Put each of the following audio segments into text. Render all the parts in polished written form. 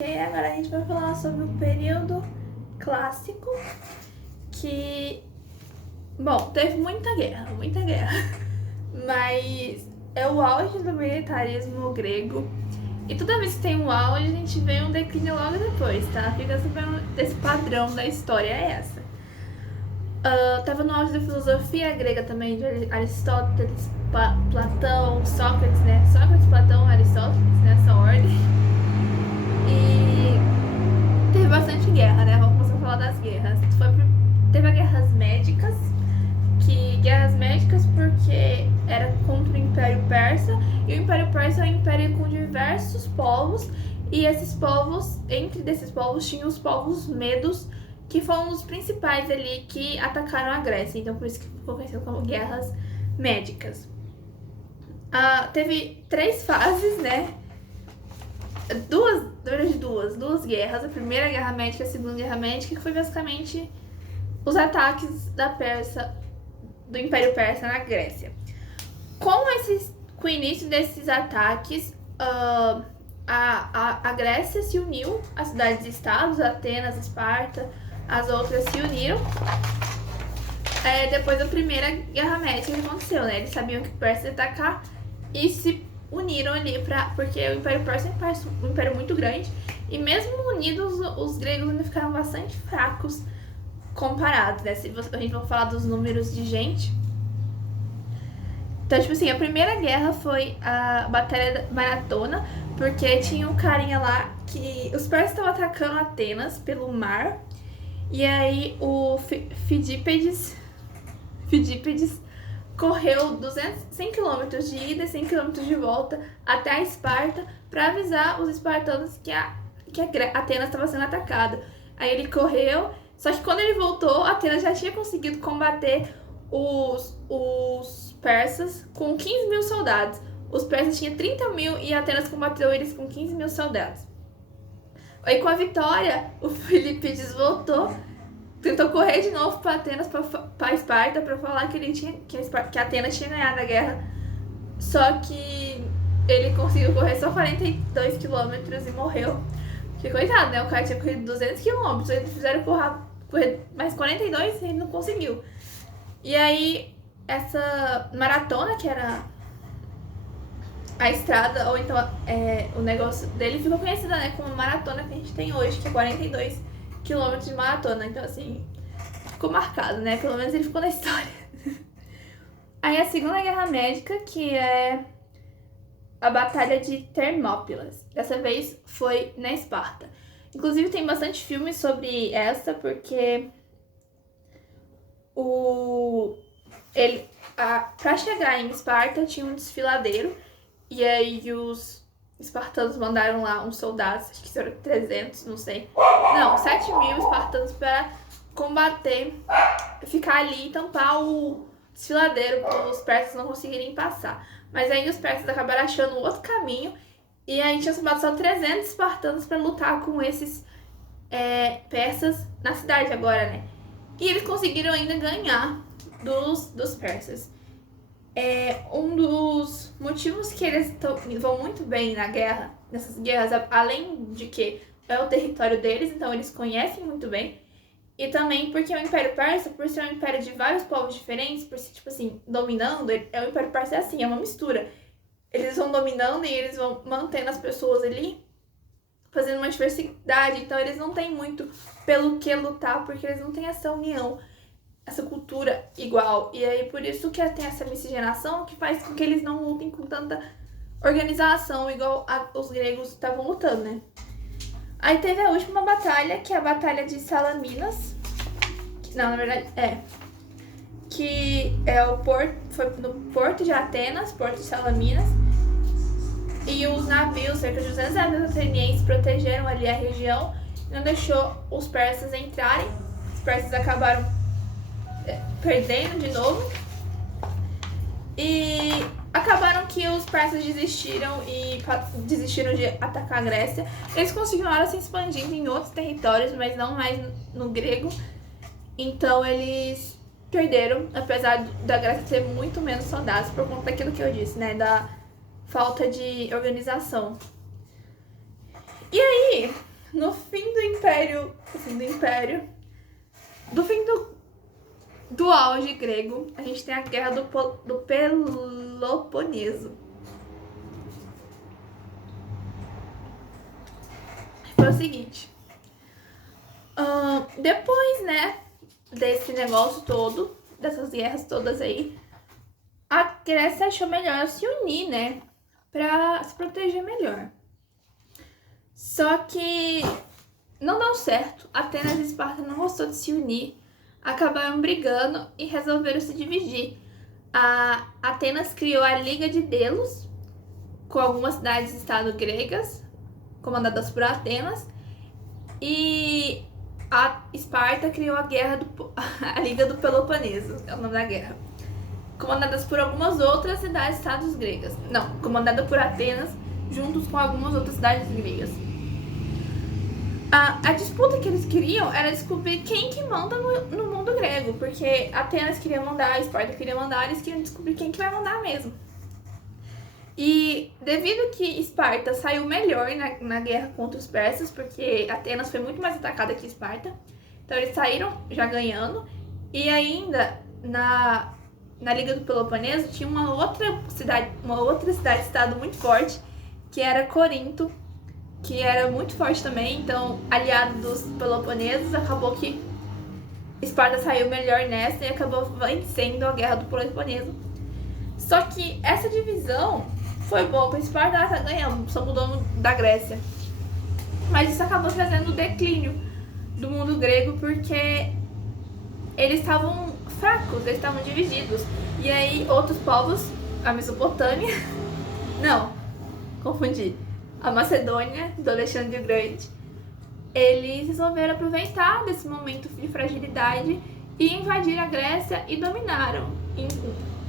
E agora a gente vai falar sobre o período clássico, que, bom, teve muita guerra, mas é o auge do militarismo grego. E toda vez que tem um auge, a gente vê um declínio logo depois, tá? Fica sabendo desse padrão da história, é essa. Tava no auge da filosofia grega também, de Aristóteles, Platão, Sócrates, né? Sócrates, Platão, Aristóteles, nessa ordem. E teve bastante guerra, né? Vamos começar a falar das guerras. Teve as guerras médicas porque era contra o Império Persa, e o Império Persa é um império com diversos povos, e esses povos, entre desses povos, tinham os povos medos, que foram os principais ali que atacaram a Grécia, então por isso que ficou conhecido como guerras médicas. Teve 3 fases, né? Duas guerras. A primeira guerra médica e a segunda guerra médica, que foi basicamente os ataques do Império Persa na Grécia. Com o início desses ataques, a Grécia se uniu, as cidades-estados, Atenas, Esparta, as outras se uniram. Depois da primeira guerra médica que aconteceu, né? Eles sabiam que o Persa ia atacar e se uniram ali porque o Império Persa é um império muito grande, e mesmo unidos, os gregos ainda ficaram bastante fracos comparados, né? Se a gente vai falar dos números de gente. Então, tipo assim, a primeira guerra foi a Batalha da Maratona, porque tinha um carinha lá que os persas estavam atacando Atenas pelo mar, e aí o Fidípedes correu 100 km de ida e 100 km de volta até a Esparta para avisar os espartanos que Atenas estava sendo atacada. Aí ele correu, só que quando ele voltou, Atenas já tinha conseguido combater os persas com 15 mil soldados. Os persas tinham 30 mil e Atenas combateu eles com 15 mil soldados. Aí com a vitória, o Filipides voltou, tentou correr de novo para Atenas, para Esparta, para falar que Atenas tinha ganhado a guerra. Só que ele conseguiu correr só 42 quilômetros e morreu. Que coitado, né? O cara tinha corrido 200 quilômetros, eles fizeram correr mais 42 e ele não conseguiu. E aí, essa maratona, que era a estrada, ou então o negócio dele, ficou conhecida, né, como a maratona que a gente tem hoje, que é 42 quilômetros de maratona. Então, assim, ficou marcado, né? Pelo menos ele ficou na história. Aí a Segunda Guerra Médica, que é a Batalha de Termópilas. Dessa vez foi na Esparta. Inclusive tem bastante filmes sobre essa, porque pra chegar em Esparta tinha um desfiladeiro, e aí os espartanos mandaram lá uns soldados, acho que foram 300, não sei. Não, 7 mil espartanos para combater, ficar ali e tampar o desfiladeiro para os persas não conseguirem passar. Mas aí os persas acabaram achando outro caminho, e aí tinham sobrado só 300 espartanos para lutar com esses persas na cidade agora, né? E eles conseguiram ainda ganhar dos persas. Um dos motivos que eles vão muito bem nessas guerras, além de que é o território deles, então eles conhecem muito bem, e também porque o Império Persa, por ser um império de vários povos diferentes, por ser, tipo assim, dominando, o Império Persa é assim, é uma mistura. Eles vão dominando e eles vão mantendo as pessoas ali, fazendo uma diversidade, então eles não têm muito pelo que lutar, porque eles não têm essa união, essa cultura igual. E aí por isso que tem essa miscigenação que faz com que eles não lutem com tanta organização igual os gregos estavam lutando, né? Aí teve a última batalha, que é a Batalha de Salaminas. Não, na verdade, que foi no porto de Atenas, porto de Salaminas. E os navios, cerca de 200 navios atenienses, protegeram ali a região e não deixou os persas entrarem. Os persas acabaram perdendo de novo. E acabaram que os persas desistiram de atacar a Grécia. Eles continuaram se expandindo em outros territórios, mas não mais no grego. Então eles perderam, apesar da Grécia ter muito menos soldados, por conta daquilo que eu disse, né? Da falta de organização. E aí, império, do fim do auge grego, a gente tem a guerra do Peloponeso. Foi o seguinte, depois, né, desse negócio todo, dessas guerras todas aí, a Grécia achou melhor se unir, né, pra se proteger melhor. Só que não deu certo. Atenas e Esparta não gostou de se unir, acabaram brigando e resolveram se dividir. A Atenas criou a Liga de Delos, com algumas cidades-estado gregas, comandadas por Atenas, e a Esparta criou a a Liga do Peloponeso, é o nome da guerra, comandadas por algumas outras cidades-estados gregas. Não, comandada por Atenas, juntos com algumas outras cidades gregas. A disputa que eles queriam era descobrir quem que manda no mundo grego, porque Atenas queria mandar, Esparta queria mandar, eles queriam descobrir quem que vai mandar mesmo. E devido que Esparta saiu melhor na guerra contra os persas, porque Atenas foi muito mais atacada que Esparta, então eles saíram já ganhando, e ainda na Liga do Peloponeso tinha uma outra cidade-estado muito forte, que era Corinto, que era muito forte também, então aliado dos peloponeses, acabou que Esparta saiu melhor nessa e acabou vencendo a guerra do Peloponeso. Só que essa divisão foi boa para Esparta, ela tá ganhando, somos dono da Grécia. Mas isso acabou trazendo o declínio do mundo grego, porque eles estavam fracos, eles estavam divididos. E aí outros povos, a Mesopotâmia, não, confundi, a Macedônia, do Alexandre o Grande, eles resolveram aproveitar desse momento de fragilidade e invadir a Grécia e dominaram,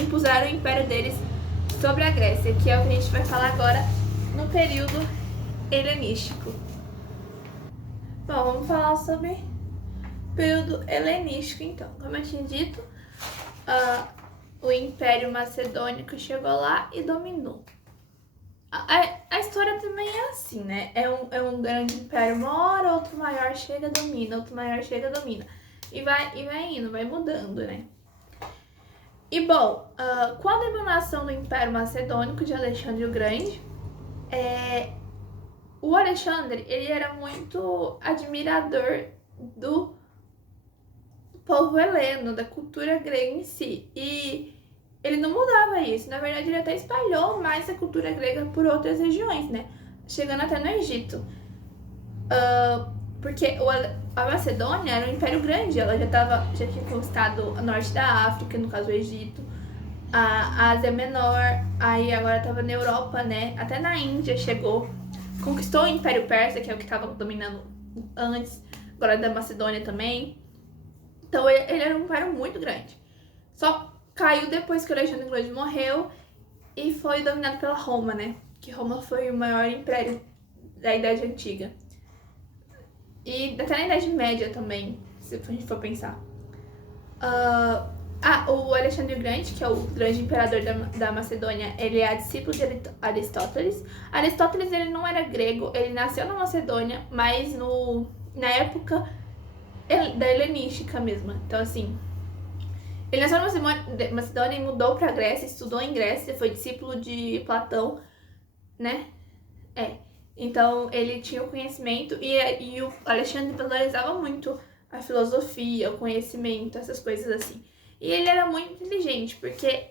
impuseram o império deles sobre a Grécia, que é o que a gente vai falar agora no período helenístico. Bom, vamos falar sobre o período helenístico então. Como eu tinha dito, o Império Macedônico chegou lá e dominou. A história também é assim, né? É um grande império, uma hora outro maior chega, domina, outro maior chega, domina. E vai indo, vai mudando, né? E bom, com a dominação do Império Macedônico de Alexandre o Grande, o Alexandre, ele era muito admirador do povo heleno, da cultura grega em si. E ele não mudava isso. Na verdade, ele até espalhou mais a cultura grega por outras regiões, né? Chegando até no Egito. Porque a Macedônia era um império grande. Ela já tinha conquistado o norte da África, no caso o Egito, a Ásia Menor, aí agora estava na Europa, né? Até na Índia chegou. Conquistou o Império Persa, que é o que estava dominando antes, agora da Macedônia também. Então ele era um império muito grande. Só caiu depois que o Alexandre o Grande morreu e foi dominado pela Roma, né? Que Roma foi o maior império da Idade Antiga. E até na Idade Média também, se a gente for pensar. O Alexandre o Grande, que é o grande imperador da Macedônia, ele é discípulo de Aristóteles. Aristóteles, ele não era grego, ele nasceu na Macedônia, mas na época da helenística mesmo. Então, assim, ele nasceu na Macedônia e mudou pra Grécia, estudou em Grécia, foi discípulo de Platão, né? Então, ele tinha o conhecimento e o Alexandre valorizava muito a filosofia, o conhecimento, essas coisas assim. E ele era muito inteligente, porque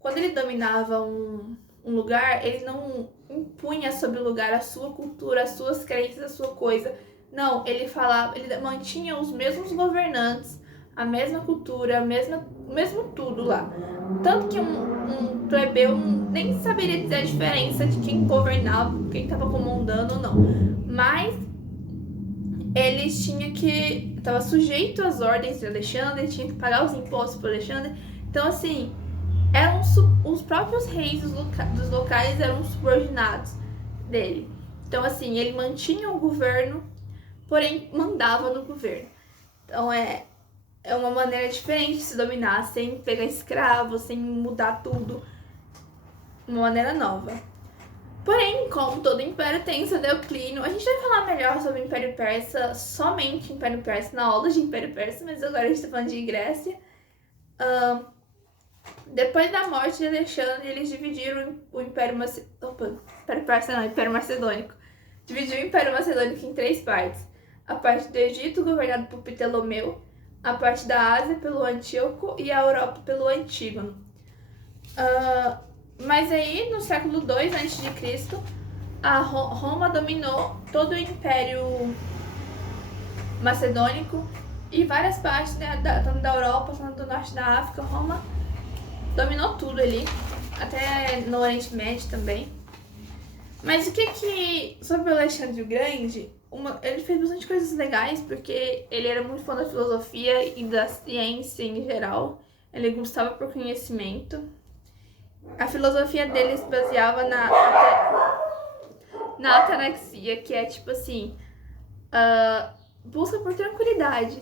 quando ele dominava um lugar, ele não impunha sobre o lugar a sua cultura, as suas crenças, a sua coisa. Não, ele mantinha os mesmos governantes, a mesma cultura, o mesmo tudo lá. Tanto que um plebeu nem saberia dizer a diferença de quem governava, quem estava comandando ou não. Mas eles estava sujeito às ordens de Alexandre, tinha que pagar os impostos para Alexandre. Então, assim, os próprios reis dos locais eram subordinados dele. Então, assim, ele mantinha o governo, porém mandava no governo. Então, é uma maneira diferente de se dominar, sem pegar escravos, sem mudar tudo. Uma maneira nova. Porém, como todo império tem seu declínio, a gente vai falar melhor sobre o Império Persa, somente o Império Persa, na aula de Império Persa, mas agora a gente tá falando de Grécia. Depois da morte de Alexandre, eles dividiram o Império Império Persa não, Império Macedônico. Dividiu o Império Macedônico em 3 partes. A parte do Egito, governado por Ptolomeu, a parte da Ásia pelo Antíoco e a Europa pelo Antígono. Mas aí, no século II a.C., Roma dominou todo o Império Macedônico e várias partes, né, tanto da Europa quanto do norte da África. Roma dominou tudo ali, até no Oriente Médio também. Mas o que sobre o Alexandre o Grande, ele fez bastante coisas legais, porque ele era muito fã da filosofia e da ciência em geral. Ele gostava por conhecimento. A filosofia dele se baseava na ataraxia, que é tipo assim, busca por tranquilidade.